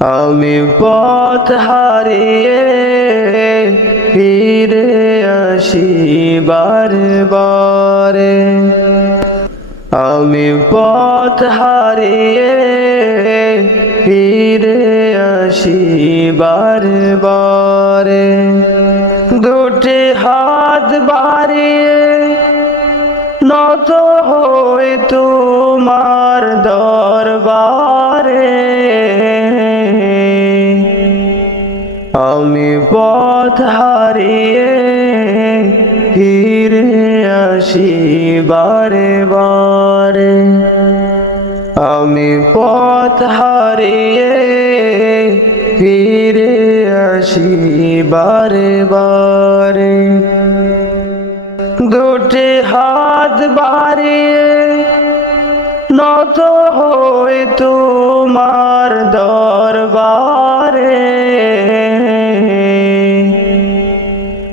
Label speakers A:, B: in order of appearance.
A: আমি পথ হারিয়ে ফিরে আসি বারে আমি পথ হারিয়ে ফিরে আসি বারে দুটি হাত বাড়িয়ে নত হই তোমার দরবারে আমি পথ হারিয়ে ফিরে আসি বারে বারে। আমি পথ হারিয়ে ফিরে আসি বারে বারে। দুটি হাত বাড়িয়ে নত হই তোমার দরবারে